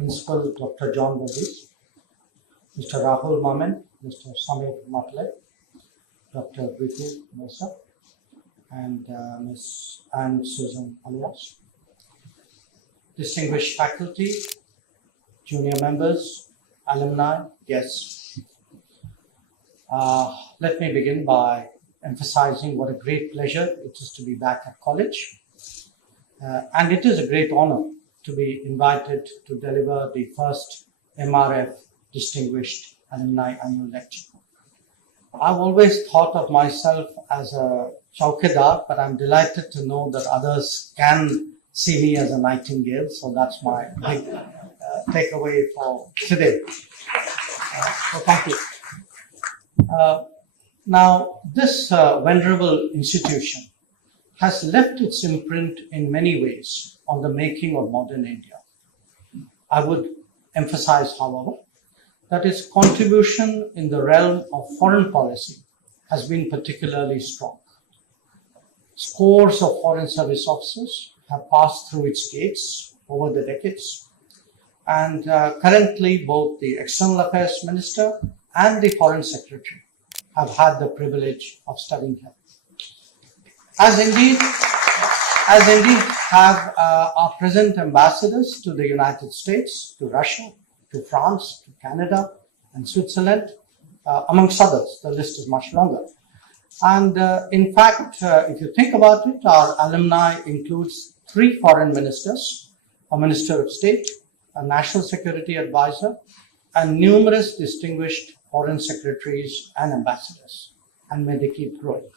Principal Dr. John Badi, Mr. Rahul Maman, Mr. Samir Matle, Dr. Ritu Mesa, and Ms. Anne Susan Alias, distinguished faculty, junior members, alumni, guests. Let me begin by emphasizing what a great pleasure it is to be back at college. And it is a great honor to be invited to deliver the first MRF Distinguished Alumni Annual Lecture. I've always thought of myself as a chowkidar, but I'm delighted to know that others can see me as a nightingale, so that's my big takeaway for today. So thank you. Now, this venerable institution has left its imprint in many ways on the making of modern India. I would emphasize, however, that its contribution in the realm of foreign policy has been particularly strong. Scores of foreign service officers have passed through its gates over the decades, and currently both the External Affairs Minister and the Foreign Secretary have had the privilege of studying here. As indeed have our present ambassadors to the United States, to Russia, to France, to Canada, and Switzerland, amongst others. The list is much longer. And in fact, if you think about it, our alumni includes 3 foreign ministers, a minister of state, a national security advisor, and numerous distinguished foreign secretaries and ambassadors. And may they keep growing.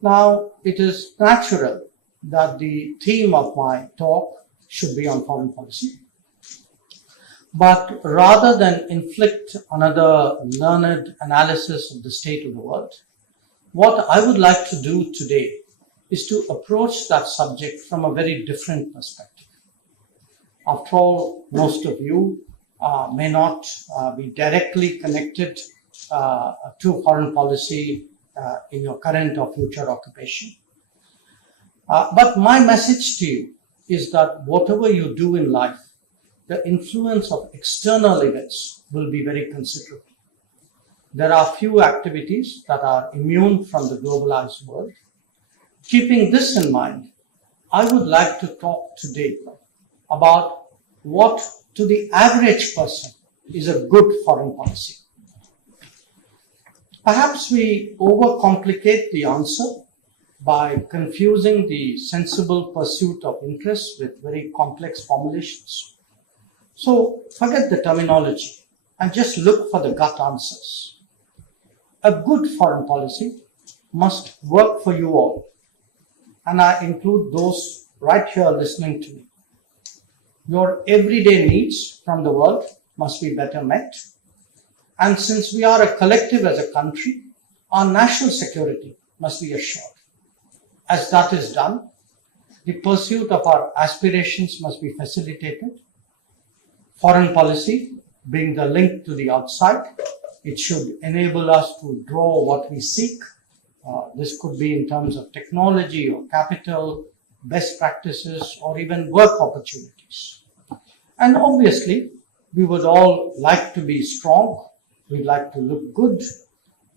Now, it is natural that the theme of my talk should be on foreign policy. But rather than inflict another learned analysis of the state of the world, what I would like to do today is to approach that subject from a very different perspective. After all, most of you may not be directly connected to foreign policy in your current or future occupation. But my message to you is that whatever you do in life, the influence of external events will be very considerable. There are few activities that are immune from the globalized world. Keeping this in mind, I would like to talk today about what to the average person is a good foreign policy. Perhaps we overcomplicate the answer by confusing the sensible pursuit of interest with very complex formulations. So forget the terminology and just look for the gut answers. A good foreign policy must work for you all, and I include those right here listening to me. Your everyday needs from the world must be better met. And since we are a collective as a country, our national security must be assured. As that is done, the pursuit of our aspirations must be facilitated. Foreign policy being the link to the outside, it should enable us to draw what we seek. This could be in terms of technology or capital, best practices, or even work opportunities. And obviously, we would all like to be strong. We'd like to look good,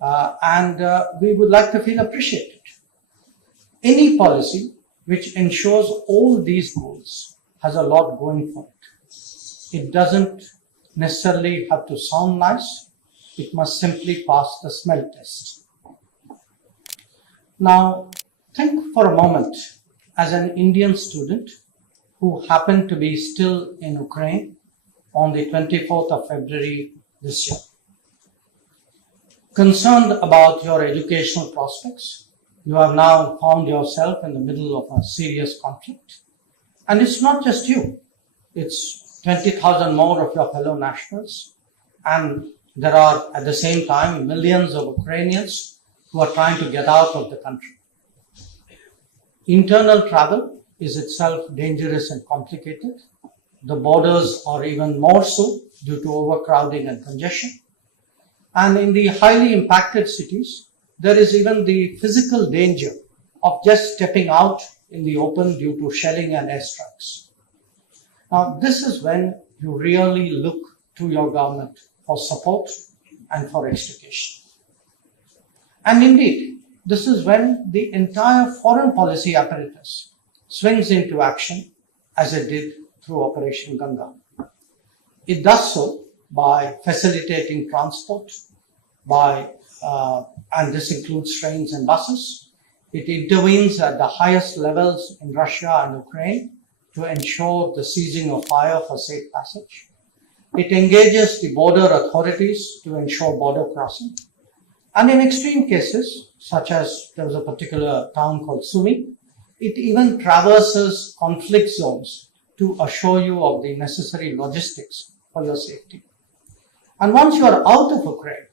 and we would like to feel appreciated. Any policy which ensures all these goals has a lot going for it. It doesn't necessarily have to sound nice. It must simply pass the smell test. Now, think for a moment as an Indian student who happened to be still in Ukraine on the 24th of February this year. Concerned about your educational prospects, you have now found yourself in the middle of a serious conflict. And it's not just you. It's 20,000 more of your fellow nationals. And there are, at the same time, millions of Ukrainians who are trying to get out of the country. Internal travel is itself dangerous and complicated. The borders are even more so due to overcrowding and congestion. And in the highly impacted cities, there is even the physical danger of just stepping out in the open due to shelling and airstrikes. Now, this is when you really look to your government for support and for extrication. And indeed, this is when the entire foreign policy apparatus swings into action as it did through Operation Ganga. It does so by facilitating transport, and this includes trains and buses. It intervenes at the highest levels in Russia and Ukraine to ensure the ceasing of fire for safe passage. It engages the border authorities to ensure border crossing. And in extreme cases, such as there was a particular town called Sumi, it even traverses conflict zones to assure you of the necessary logistics for your safety. And once you are out of Ukraine,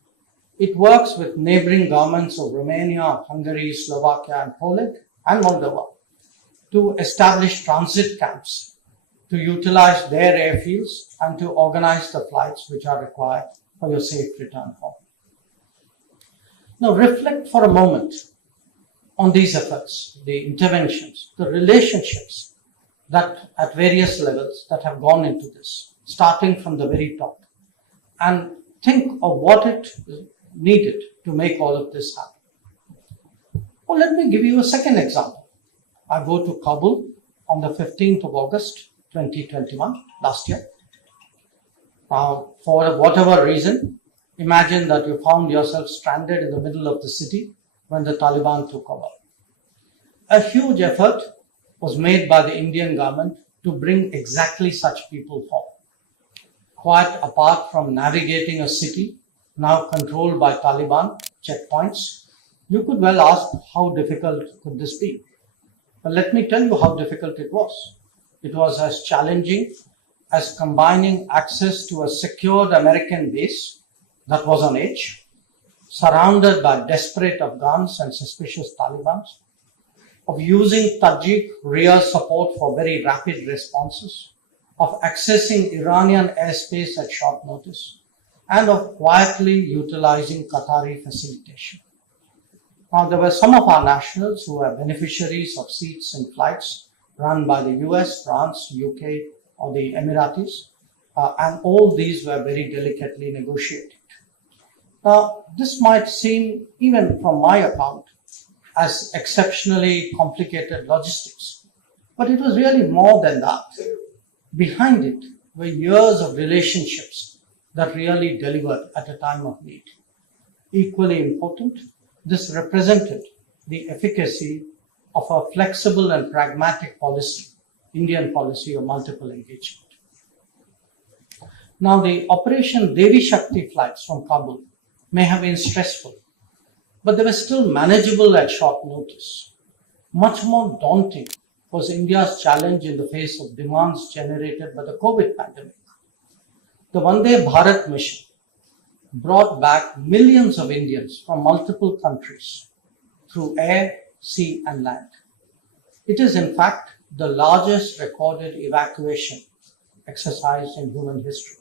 it works with neighboring governments of Romania, Hungary, Slovakia, and Poland, and Moldova to establish transit camps, to utilize their airfields, and to organize the flights which are required for your safe return home. Now reflect for a moment on these efforts, the interventions, the relationships that at various levels that have gone into this, starting from the very top, and think of what it needed to make all of this happen. Well, let me give you a second example. I go to Kabul on the 15th of August 2021, last year. Now, for whatever reason, imagine that you found yourself stranded in the middle of the city when the Taliban took over. A huge effort was made by the Indian government to bring exactly such people home. Quite apart from navigating a city now controlled by Taliban checkpoints, you could well ask how difficult could this be? But let me tell you how difficult it was. It was as challenging as combining access to a secured American base that was on edge, surrounded by desperate Afghans and suspicious Taliban, of using Tajik rear support for very rapid responses, of accessing Iranian airspace at short notice, and of quietly utilizing Qatari facilitation. Now, there were some of our nationals who were beneficiaries of seats in flights run by the US, France, UK, or the Emiratis, and all these were very delicately negotiated. Now, this might seem, even from my account, as exceptionally complicated logistics, but it was really more than that. Behind it were years of relationships that really delivered at a time of need. Equally important, this represented the efficacy of a flexible and pragmatic policy, Indian policy of multiple engagement. Now, the Operation Devi Shakti flights from Kabul may have been stressful, but they were still manageable at short notice. Much more daunting was India's challenge in the face of demands generated by the COVID pandemic. The Vande Bharat mission brought back millions of Indians from multiple countries through air, sea, and land. It is, in fact, the largest recorded evacuation exercise in human history.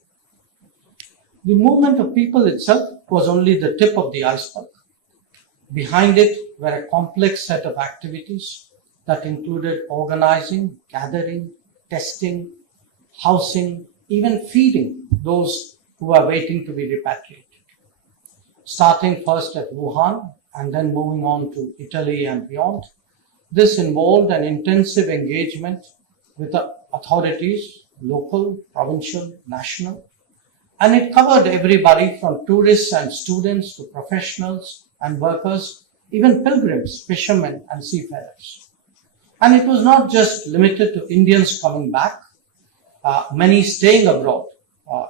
The movement of people itself was only the tip of the iceberg. Behind it were a complex set of activities that included organizing, gathering, testing, housing, even feeding those who are waiting to be repatriated. Starting first at Wuhan and then moving on to Italy and beyond, this involved an intensive engagement with the authorities, local, provincial, national, and it covered everybody from tourists and students to professionals and workers, even pilgrims, fishermen, and seafarers. And it was not just limited to Indians coming back. Many staying abroad,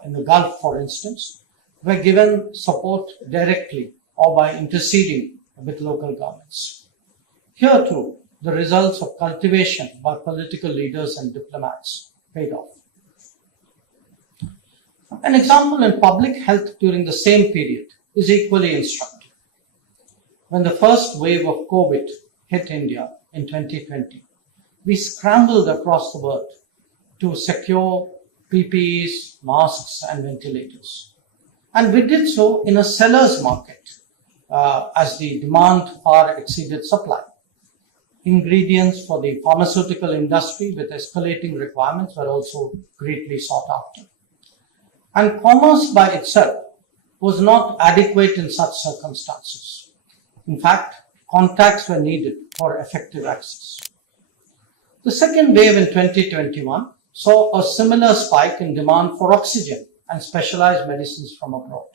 in the Gulf, for instance, were given support directly or by interceding with local governments. Here too, the results of cultivation by political leaders and diplomats paid off. An example in public health during the same period is equally instructive. When the first wave of COVID hit India in 2020, we scrambled across the world to secure PPEs, masks, and ventilators. And we did so in a seller's market as the demand far exceeded supply. ingredients for the pharmaceutical industry with escalating requirements were also greatly sought after. And commerce by itself was not adequate in such circumstances. In fact, contacts were needed for effective access. The second wave in 2021 saw a similar spike in demand for oxygen and specialized medicines from abroad.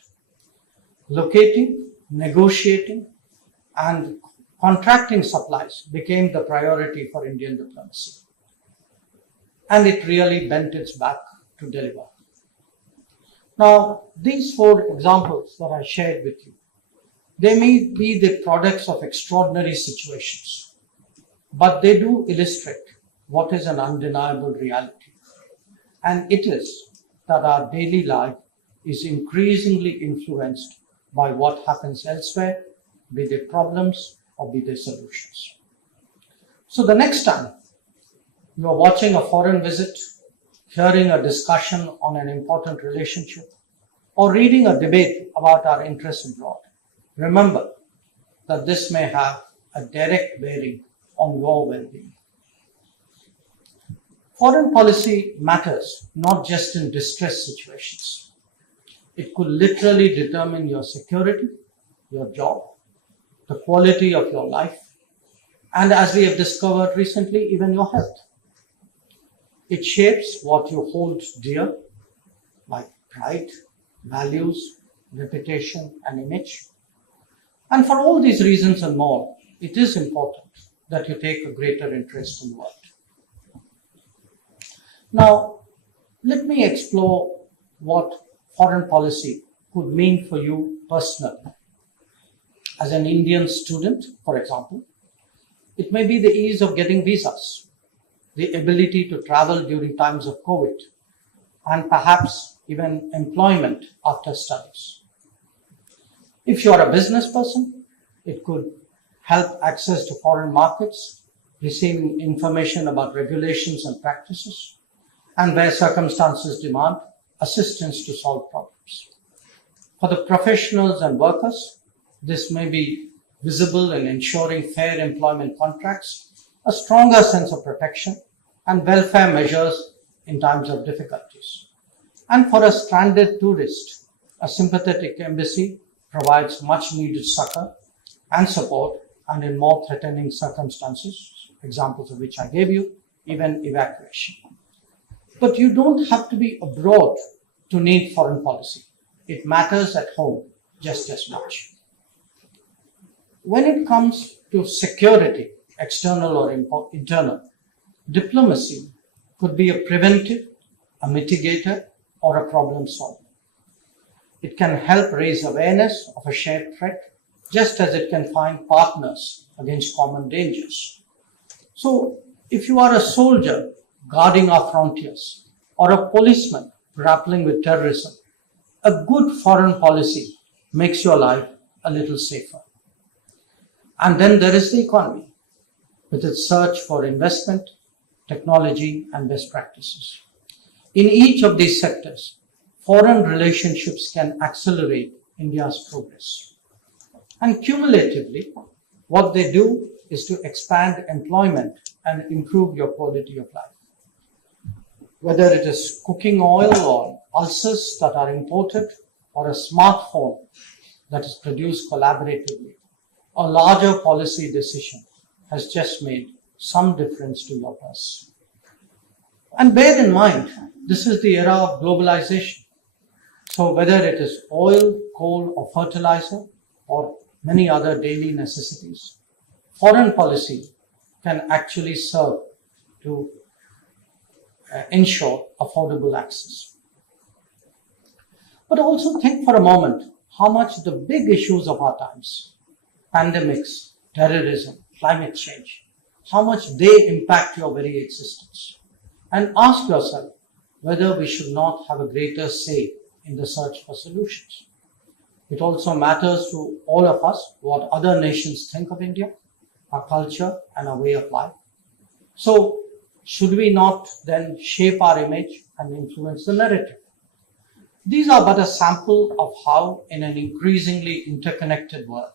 Locating, negotiating, and contracting supplies became the priority for Indian diplomacy. And it really bent its back to deliver. Now, these 4 examples that I shared with you, they may be the products of extraordinary situations, but they do illustrate what is an undeniable reality. And it is that our daily life is increasingly influenced by what happens elsewhere, be they problems or be they solutions. So the next time you are watching a foreign visit, hearing a discussion on an important relationship, or reading a debate about our interests abroad, remember that this may have a direct bearing on your well-being. Foreign policy matters not just in distress situations. It could literally determine your security, your job, the quality of your life, and as we have discovered recently, even your health. It shapes what you hold dear, like pride, values, reputation, and image. And for all these reasons and more, it is important that you take a greater interest in the world. Now, let me explore what foreign policy could mean for you personally. As an Indian student, for example, it may be the ease of getting visas, the ability to travel during times of COVID, and perhaps even employment after studies. If you are a business person, it could help access to foreign markets, receiving information about regulations and practices, and where circumstances demand, assistance to solve problems. For the professionals and workers, this may be visible in ensuring fair employment contracts, a stronger sense of protection, and welfare measures in times of difficulties. And for a stranded tourist, a sympathetic embassy provides much needed succor and support, and in more threatening circumstances, examples of which I gave you, even evacuation. But you don't have to be abroad to need foreign policy. It matters at home just as much. When it comes to security, external or internal, diplomacy could be a preventive, a mitigator, or a problem solver. It can help raise awareness of a shared threat, just as it can find partners against common dangers. So, if you are a soldier guarding our frontiers, or a policeman grappling with terrorism, a good foreign policy makes your life a little safer. And then there is the economy, with its search for investment, technology, and best practices. In each of these sectors, foreign relationships can accelerate India's progress. And cumulatively, what they do is to expand employment and improve your quality of life. Whether it is cooking oil or ulcers that are imported, or a smartphone that is produced collaboratively, a larger policy decision has just made some difference to your purse. And bear in mind, this is the era of globalization. So whether it is oil, coal, or fertilizer, or many other daily necessities, foreign policy can actually serve to ensure affordable access. But also think for a moment how much the big issues of our times, pandemics, terrorism, climate change, how much they impact your very existence. And ask yourself whether we should not have a greater say in the search for solutions. It also matters to all of us what other nations think of India, our culture, and our way of life. So, should we not then shape our image and influence the narrative? These are but a sample of how, in an increasingly interconnected world,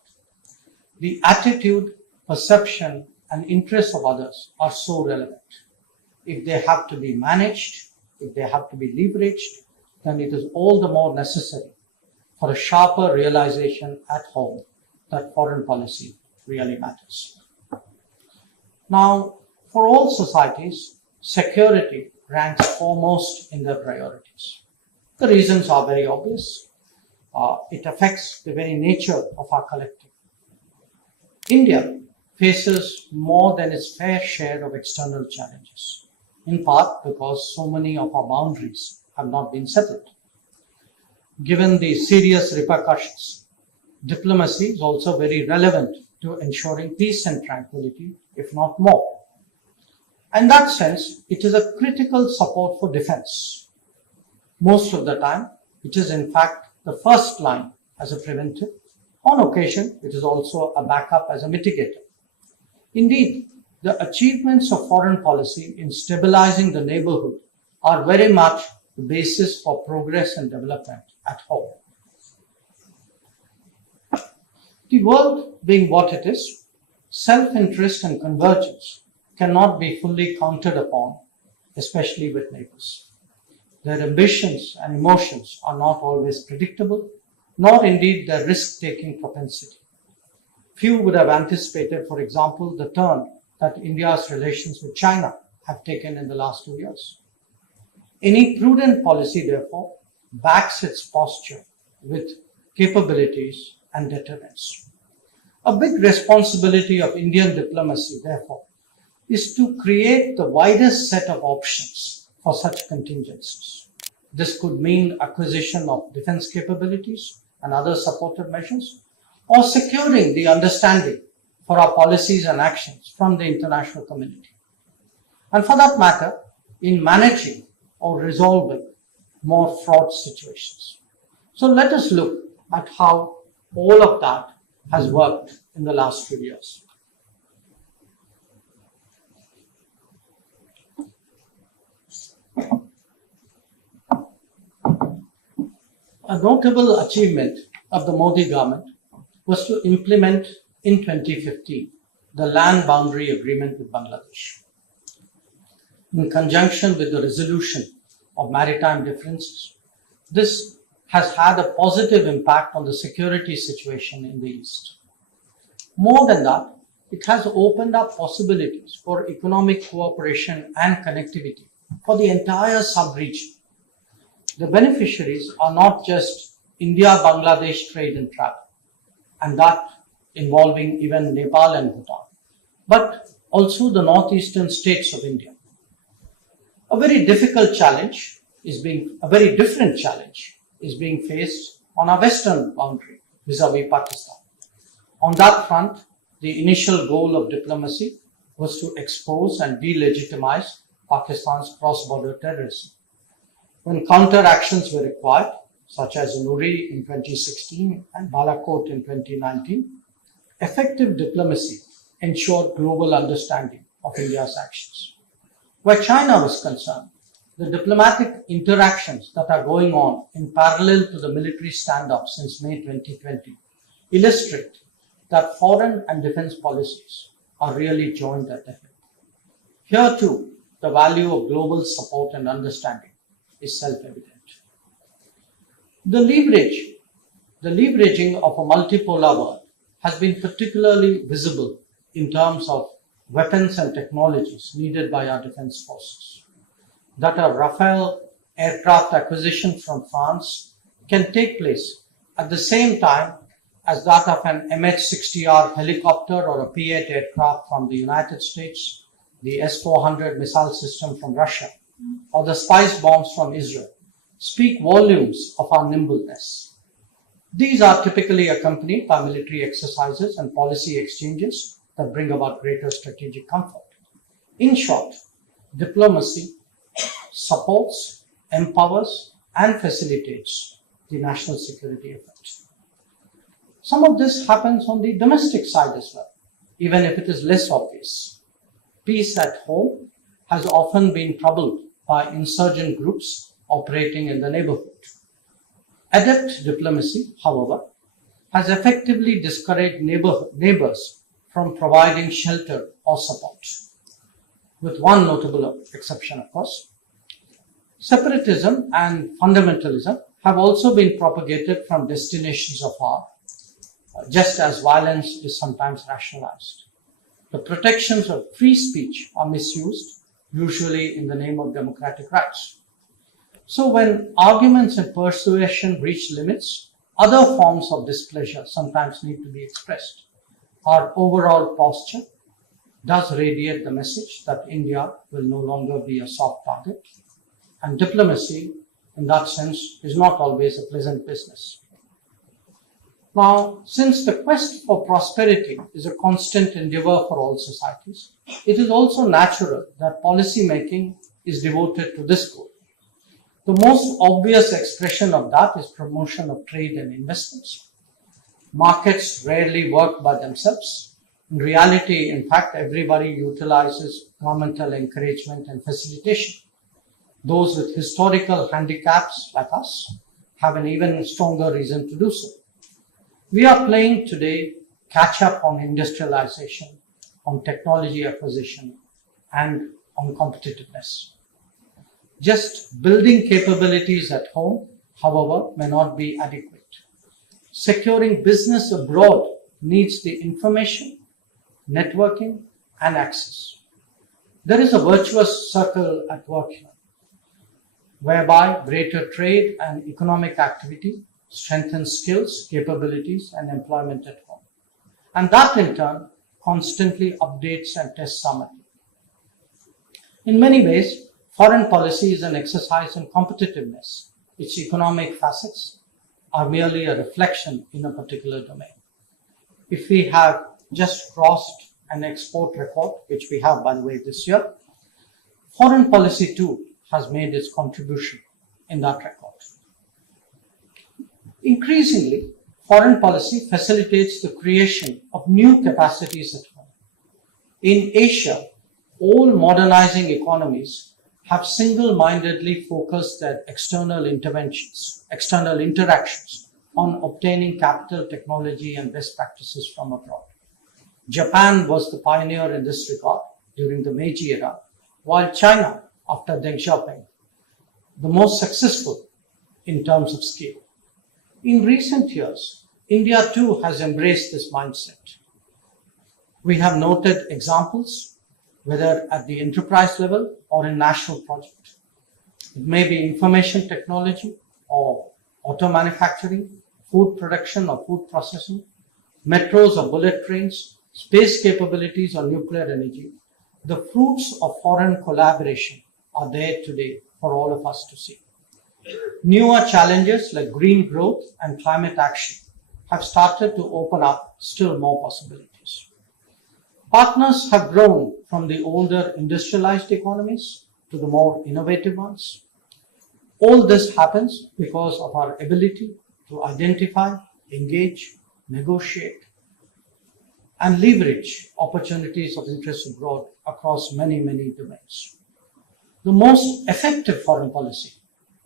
the attitude, perception, and interests of others are so relevant. If they have to be managed, if they have to be leveraged, then it is all the more necessary for a sharper realization at home that foreign policy really matters. Now, for all societies, security ranks foremost in their priorities. The reasons are very obvious. It affects the very nature of our collective. India faces more than its fair share of external challenges, in part because so many of our boundaries have not been settled. Given the serious repercussions, diplomacy is also very relevant to ensuring peace and tranquility, if not more. In that sense, it is a critical support for defense. Most of the time, it is in fact the first line as a preventive. On occasion, it is also a backup as a mitigator. Indeed, the achievements of foreign policy in stabilizing the neighborhood are very much the basis for progress and development at home. The world being what it is, self-interest and convergence cannot be fully counted upon, especially with neighbors. Their ambitions and emotions are not always predictable, nor indeed their risk-taking propensity. Few would have anticipated, for example, the turn that India's relations with China have taken in the last 2 years. Any prudent policy, therefore, backs its posture with capabilities and deterrence. A big responsibility of Indian diplomacy, therefore, is to create the widest set of options for such contingencies. This could mean acquisition of defense capabilities and other supportive measures, or securing the understanding for our policies and actions from the international community. And for that matter, in managing or resolving more fraud situations. So let us look at how all of that has worked in the last few years. A notable achievement of the Modi government was to implement in 2015 the land boundary agreement with Bangladesh. In conjunction with the resolution of maritime differences, this has had a positive impact on the security situation in the East. More than that, it has opened up possibilities for economic cooperation and connectivity for the entire sub-region. The beneficiaries are not just India-Bangladesh trade and travel, and that involving even Nepal and Bhutan, but also the northeastern states of India. A very different challenge is being faced on our western boundary vis-à-vis Pakistan. On that front, the initial goal of diplomacy was to expose and delegitimize Pakistan's cross-border terrorism. When counter-actions were required, such as in Uri in 2016 and Balakot in 2019, effective diplomacy ensured global understanding of India's actions. Where China was concerned, the diplomatic interactions that are going on in parallel to the military stand-up since May 2020 illustrate that foreign and defense policies are really joined at the hip. Here too, the value of global support and understanding is self-evident. The leveraging of a multipolar world has been particularly visible in terms of weapons and technologies needed by our defense forces. That a Rafale aircraft acquisition from France can take place at the same time as that of an MH-60R helicopter or a P-8 aircraft from the United States, the S-400 missile system from Russia, or the spice bombs from Israel, speak volumes of our nimbleness. These are typically accompanied by military exercises and policy exchanges that bring about greater strategic comfort. In short, diplomacy supports, empowers, and facilitates the national security effort. Some of this happens on the domestic side as well, even if it is less obvious. Peace at home has often been troubled by insurgent groups operating in the neighborhood. Adept diplomacy, however, has effectively discouraged neighbors from providing shelter or support, with one notable exception, of course. Separatism and fundamentalism have also been propagated from destinations of harm, just as violence is sometimes rationalized. The protections of free speech are misused, usually in the name of democratic rights. So when arguments and persuasion reach limits, other forms of displeasure sometimes need to be expressed. Our overall posture does radiate the message that India will no longer be a soft target, and diplomacy, in that sense, is not always a pleasant business. Now, since the quest for prosperity is a constant endeavor for all societies, it is also natural that policy making is devoted to this goal. The most obvious expression of that is promotion of trade and investments. Markets rarely work by themselves. In reality, in fact, everybody utilizes governmental encouragement and facilitation. Those with historical handicaps like us have an even stronger reason to do so. We are playing today catch up on industrialization, on technology acquisition, and on competitiveness. Just building capabilities at home, however, may not be adequate. Securing business abroad needs the information, networking, and access. There is a virtuous circle at work here, whereby greater trade and economic activity strengthens skills, capabilities, and employment at home. And that in turn constantly updates and tests our mettle. In many ways, foreign policy is an exercise in competitiveness. Its economic facets are merely a reflection in a particular domain. If we have just crossed an export record, which we have, by the way, this year, foreign policy too has made its contribution in that record. Increasingly, foreign policy facilitates the creation of new capacities at home. In Asia, all modernizing economies have single-mindedly focused their external interactions on obtaining capital, technology, and best practices from abroad. Japan was the pioneer in this regard during the Meiji era, while China, after Deng Xiaoping, the most successful in terms of scale. In recent years, India too has embraced this mindset. We have noted examples, whether at the enterprise level or in national project. It may be information technology or auto manufacturing, food production or food processing, metros or bullet trains, space capabilities or nuclear energy. The fruits of foreign collaboration are there today for all of us to see. Newer challenges like green growth and climate action have started to open up still more possibilities. Partners have grown from the older industrialized economies to the more innovative ones. All this happens because of our ability to identify, engage, negotiate, and leverage opportunities of interest abroad across many, many domains. The most effective foreign policy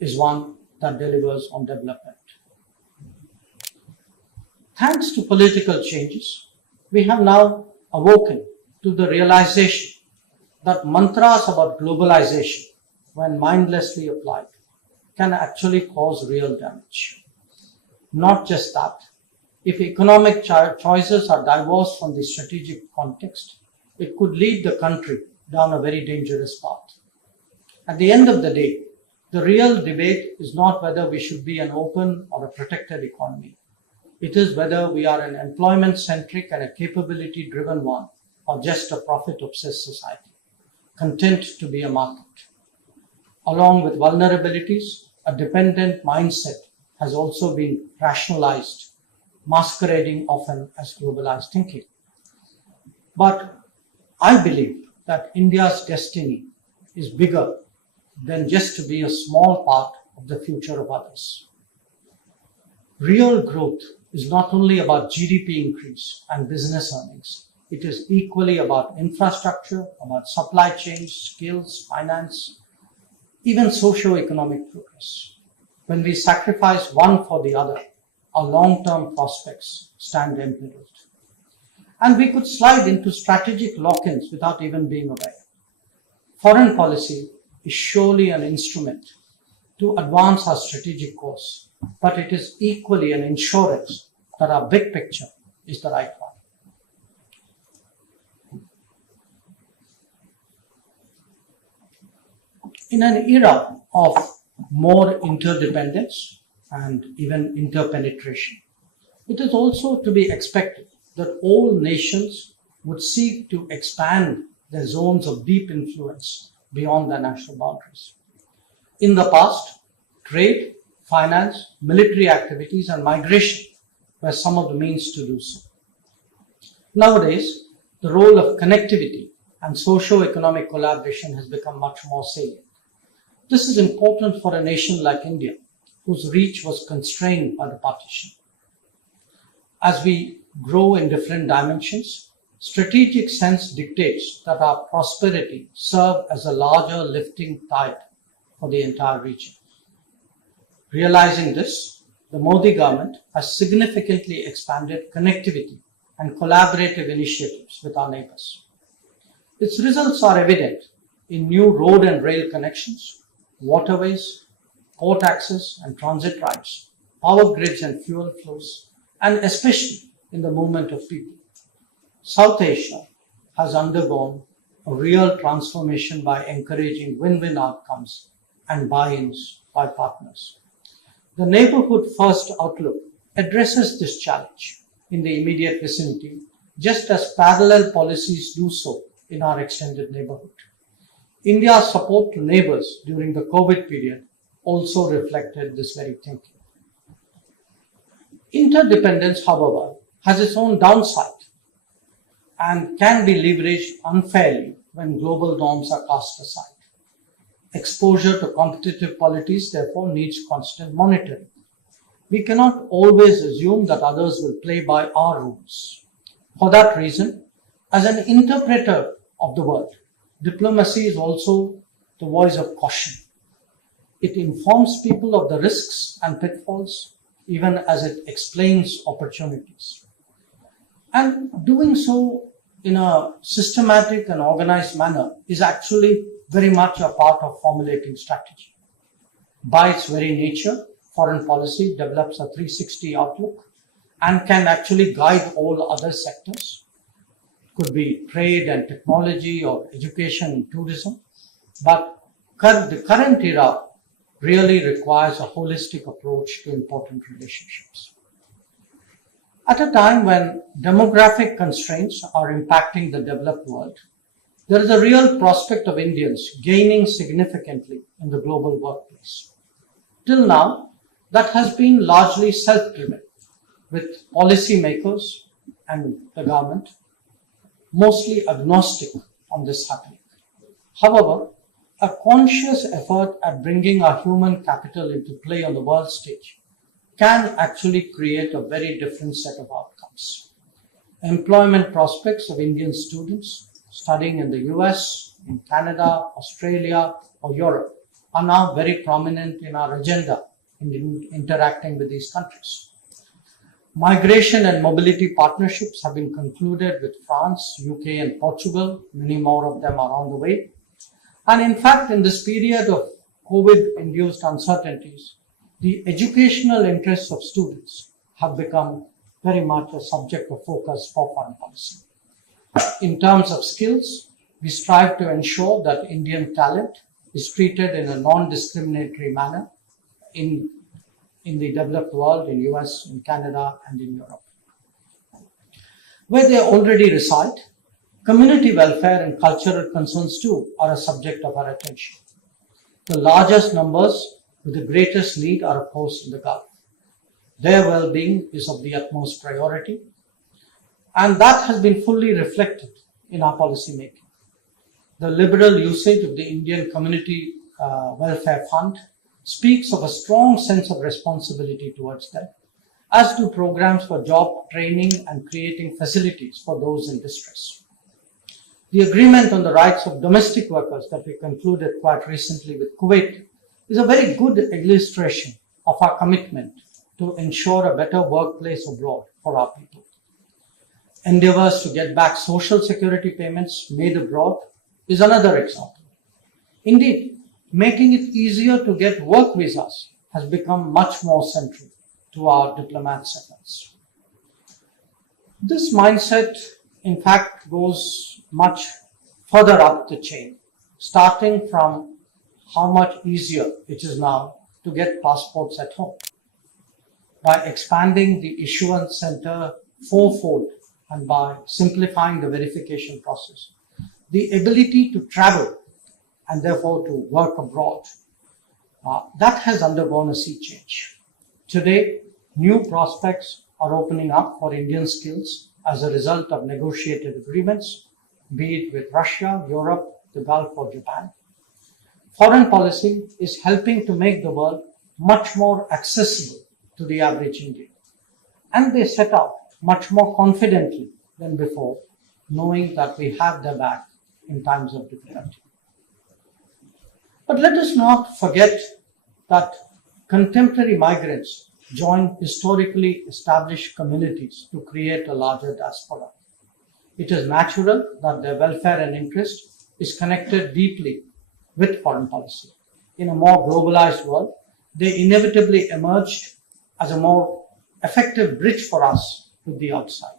is one that delivers on development. Thanks to political changes, we have now awoken to the realization that mantras about globalization, when mindlessly applied, can actually cause real damage. Not just that, if economic choices are divorced from the strategic context, it could lead the country down a very dangerous path. At the end of the day, the real debate is not whether we should be an open or a protected economy. It is whether we are an employment-centric and a capability-driven one, or just a profit-obsessed society, content to be a market. Along with vulnerabilities, a dependent mindset has also been rationalized, masquerading often as globalized thinking. But I believe that India's destiny is bigger than just to be a small part of the future of others. Real growth is not only about GDP increase and business earnings. It is equally about infrastructure, about supply chains, skills, finance, even socio-economic progress. When we sacrifice one for the other, our long-term prospects stand imperiled. and we could slide into strategic lock-ins without even being aware. Foreign policy is surely an instrument to advance our strategic course, but it is equally an insurance that our big picture is the right one. In an era of more interdependence and even interpenetration, it is also to be expected that all nations would seek to expand their zones of deep influence beyond their national boundaries. In the past, trade, finance, military activities, and migration were some of the means to do so. Nowadays, the role of connectivity and socio-economic collaboration has become much more salient. This is important for a nation like India, whose reach was constrained by the partition. As we grow in different dimensions, strategic sense dictates that our prosperity serve as a larger lifting tide for the entire region. Realizing this, the Modi government has significantly expanded connectivity and collaborative initiatives with our neighbors. Its results are evident in new road and rail connections, waterways, port access and transit rights, power grids and fuel flows, and especially in the movement of people. South Asia has undergone a real transformation by encouraging win-win outcomes and buy-ins by partners. The Neighborhood First outlook addresses this challenge in the immediate vicinity, just as parallel policies do so in our extended neighborhood. India's support to neighbors during the COVID period also reflected this very thinking. Interdependence, however, has its own downside and can be leveraged unfairly when global norms are cast aside. Exposure to competitive polities therefore needs constant monitoring. We cannot always assume that others will play by our rules. For that reason, as an interpreter of the world, diplomacy is also the voice of caution. It informs people of the risks and pitfalls, even as it explains opportunities. And doing so in a systematic and organized manner is actually very much a part of formulating strategy. By its very nature, foreign policy develops a 360 outlook and can actually guide all other sectors. It could be trade and technology or education and tourism. But the current era really requires a holistic approach to important relationships. At a time when demographic constraints are impacting the developed world, there is a real prospect of Indians gaining significantly in the global workplace. Till now, that has been largely self-driven, with policymakers and the government mostly agnostic on this happening. However, a conscious effort at bringing our human capital into play on the world stage can actually create a very different set of outcomes. Employment prospects of Indian students studying in the US, in Canada, Australia, or Europe are now very prominent in our agenda in interacting with these countries. Migration and mobility partnerships have been concluded with France, UK, and Portugal. Many more of them are on the way. And in fact, in this period of COVID-induced uncertainties, the educational interests of students have become very much a subject of focus for foreign policy. In terms of skills, we strive to ensure that Indian talent is treated in a non-discriminatory manner in the developed world, in US, in Canada, and in Europe. Where they already reside, community welfare and cultural concerns too are a subject of our attention. The largest numbers with the greatest need are, of course, in the Gulf. Their well-being is of the utmost priority, and that has been fully reflected in our policy making. The liberal usage of the Indian Community Welfare Fund speaks of a strong sense of responsibility towards them, as do programs for job training and creating facilities for those in distress. The agreement on the rights of domestic workers that we concluded quite recently with Kuwait is a very good illustration of our commitment to ensure a better workplace abroad for our people. endeavors to get back social security payments made abroad is another example. Indeed, making it easier to get work visas has become much more central to our diplomats' efforts. This mindset, in fact, goes much further up the chain, starting from how much easier it is now to get passports at home. By expanding the issuance center fourfold and by simplifying the verification process, the ability to travel and therefore to work abroad, that has undergone a sea change. Today, new prospects are opening up for Indian skills as a result of negotiated agreements, be it with Russia, Europe, the Gulf, or Japan. Foreign policy is helping to make the world much more accessible to the average Indian. And they set out much more confidently than before, knowing that we have their back in times of difficulty. But let us not forget that contemporary migrants join historically established communities to create a larger diaspora. It is natural that their welfare and interest is connected deeply with foreign policy. In a more globalized world, they inevitably emerged as a more effective bridge for us with the outside.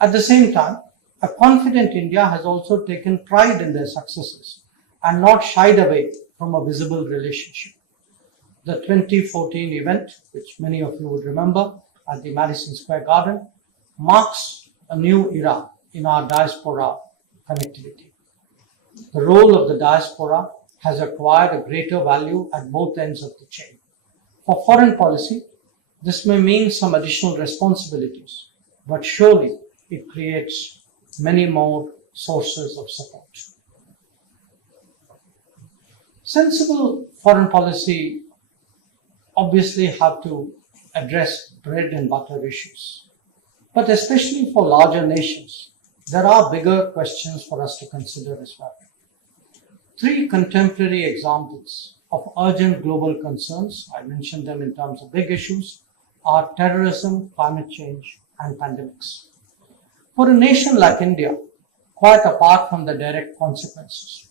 At the same time, a confident India has also taken pride in their successes and not shied away from a visible relationship. The 2014 event, which many of you would remember at the Madison Square Garden, marks a new era in our diaspora connectivity. The role of the diaspora has acquired a greater value at both ends of the chain. For foreign policy, this may mean some additional responsibilities, but surely it creates many more sources of support. Sensible foreign policy obviously have to address bread and butter issues. But especially for larger nations, there are bigger questions for us to consider as well. Three contemporary examples of urgent global concerns, I mentioned them in terms of big issues, are terrorism, climate change, and pandemics. For a nation like India, quite apart from the direct consequences,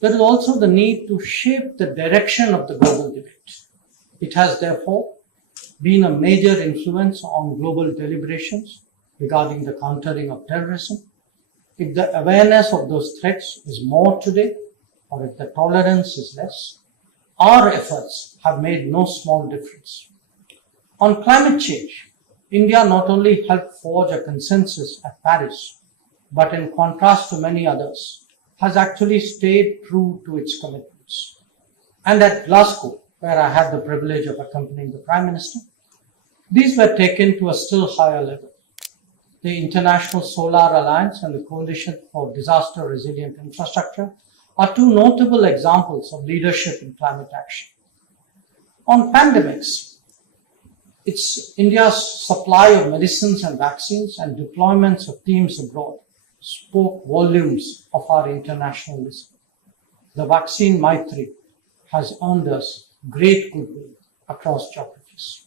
there is also the need to shape the direction of the global debate. It has therefore been a major influence on global deliberations regarding the countering of terrorism. If the awareness of those threats is more today, or if the tolerance is less, our efforts have made no small difference. On climate change, India not only helped forge a consensus at Paris, but in contrast to many others, has actually stayed true to its commitments. And at Glasgow, where I had the privilege of accompanying the Prime Minister, these were taken to a still higher level. The International Solar Alliance and the Coalition for Disaster Resilient Infrastructure are two notable examples of leadership in climate action. On pandemics, it's India's supply of medicines and vaccines and deployments of teams abroad spoke volumes of our internationalism. The vaccine Maitri has earned us great goodwill across geographies.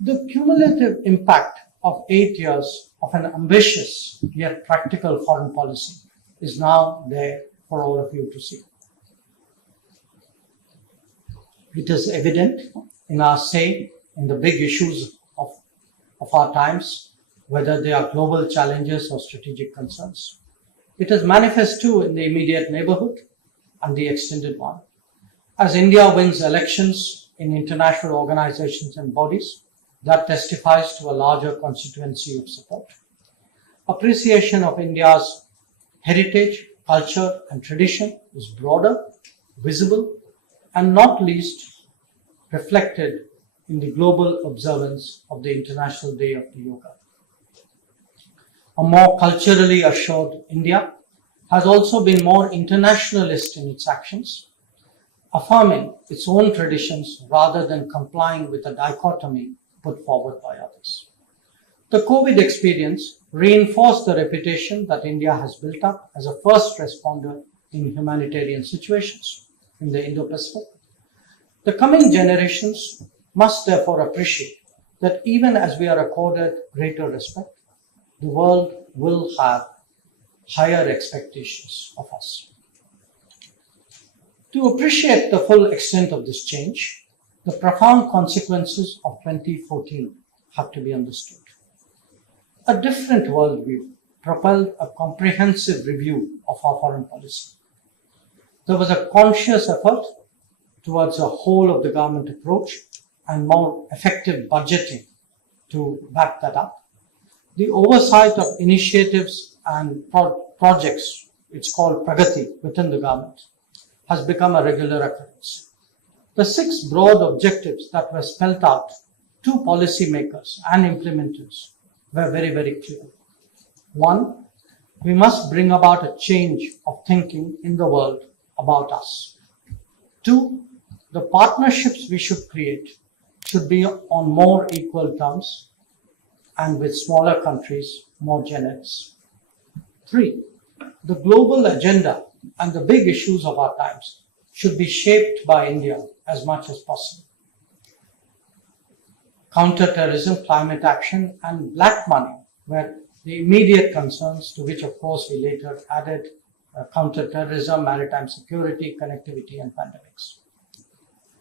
The cumulative impact of 8 years of an ambitious yet practical foreign policy is now there for all of you to see. It is evident in our say in the big issues of our times, whether they are global challenges or strategic concerns. It is manifest too in the immediate neighborhood and the extended one. As India wins elections in international organizations and bodies, that testifies to a larger constituency of support. Appreciation of India's heritage, culture, and tradition is broader, visible, and not least reflected in the global observance of the International Day of the Yoga. A more culturally assured India has also been more internationalist in its actions, affirming its own traditions rather than complying with a dichotomy put forward by others. The COVID experience reinforced the reputation that India has built up as a first responder in humanitarian situations in the Indo-Pacific. The coming generations must therefore appreciate that even as we are accorded greater respect, the world will have higher expectations of us. To appreciate the full extent of this change, the profound consequences of 2014 have to be understood. A different worldview propelled a comprehensive review of our foreign policy. There was a conscious effort towards a whole of the government approach and more effective budgeting to back that up. The oversight of initiatives and projects, it's called Pragati within the government, has become a regular occurrence. The 6 broad objectives that were spelled out to policymakers and implementers were very, very clear. 1, we must bring about a change of thinking in the world about us. 2, the partnerships we should create should be on more equal terms and with smaller countries more generous. 3, the global agenda and the big issues of our times should be shaped by India as much as possible. Counter-terrorism, climate action, and black money were the immediate concerns, to which, of course, we later added counter-terrorism, maritime security, connectivity, and pandemics.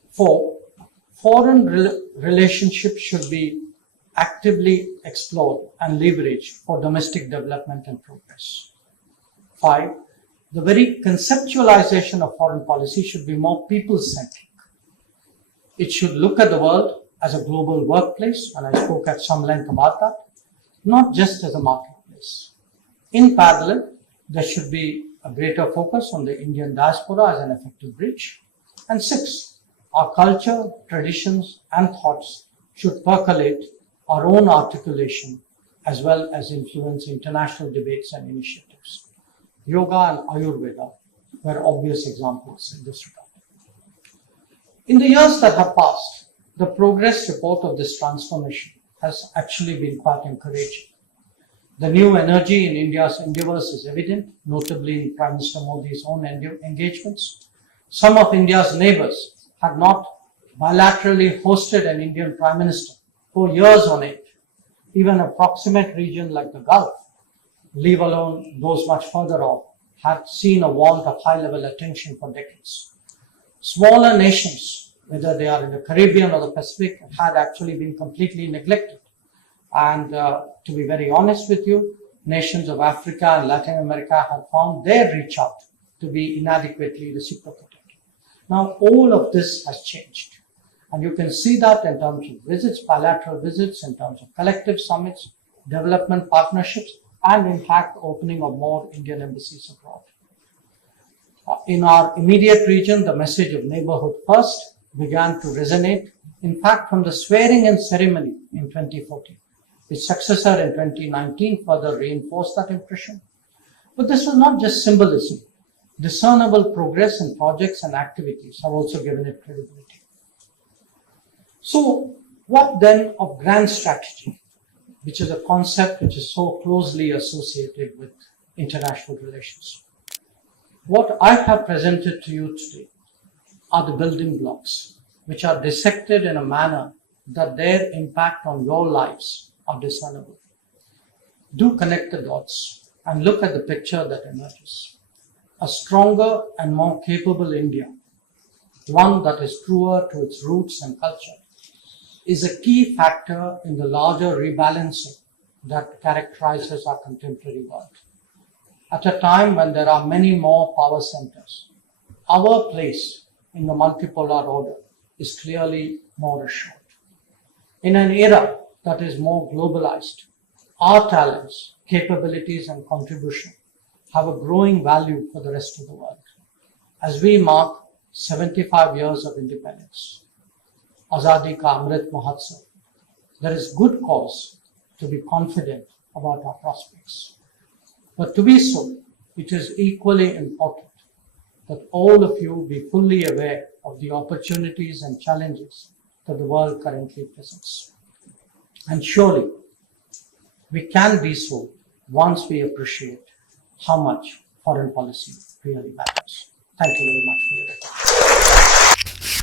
4, foreign relationships should be actively explored and leveraged for domestic development and progress. 5, the very conceptualization of foreign policy should be more people-centric. It should look at the world as a global workplace, and I spoke at some length about that, not just as a marketplace. In parallel, there should be a greater focus on the Indian diaspora as an effective bridge. And 6, our culture, traditions, and thoughts should percolate our own articulation as well as influence international debates and initiatives. Yoga and Ayurveda were obvious examples in this regard. In the years that have passed, the progress report of this transformation has actually been quite encouraging. The new energy in India's endeavors is evident, notably in Prime Minister Modi's own engagements. Some of India's neighbors had not bilaterally hosted an Indian Prime Minister for years on end. Even a proximate region like the Gulf, leave alone those much further off, had seen a want of high-level attention for decades. Smaller nations, whether they are in the Caribbean or the Pacific, had actually been completely neglected. And to be very honest with you, nations of Africa and Latin America have found their reach out to be inadequately reciprocated. Now, all of this has changed. And you can see that in terms of visits, bilateral visits, in terms of collective summits, development partnerships, and in fact, opening of more Indian embassies abroad. In our immediate region, the message of neighborhood first began to resonate, in fact, from the swearing-in ceremony in 2014. Its successor in 2019 further reinforced that impression. But this was not just symbolism. Discernible progress in projects and activities have also given it credibility. So, what then of grand strategy, which is a concept which is so closely associated with international relations? What I have presented to you today are the building blocks, which are dissected in a manner that their impact on your lives are discernible. Do connect the dots and look at the picture that emerges. A stronger and more capable India, one that is truer to its roots and culture, is a key factor in the larger rebalancing that characterizes our contemporary world. At a time when there are many more power centers, our place in the multipolar order is clearly more assured. In an era that is more globalized, our talents, capabilities, and contribution have a growing value for the rest of the world. As we mark 75 years of independence, Azadi Ka Amrit Mahotsav, there is good cause to be confident about our prospects. But to be so, it is equally important that all of you be fully aware of the opportunities and challenges that the world currently presents. And surely, we can be so once we appreciate how much foreign policy really matters. Thank you very much for your attention.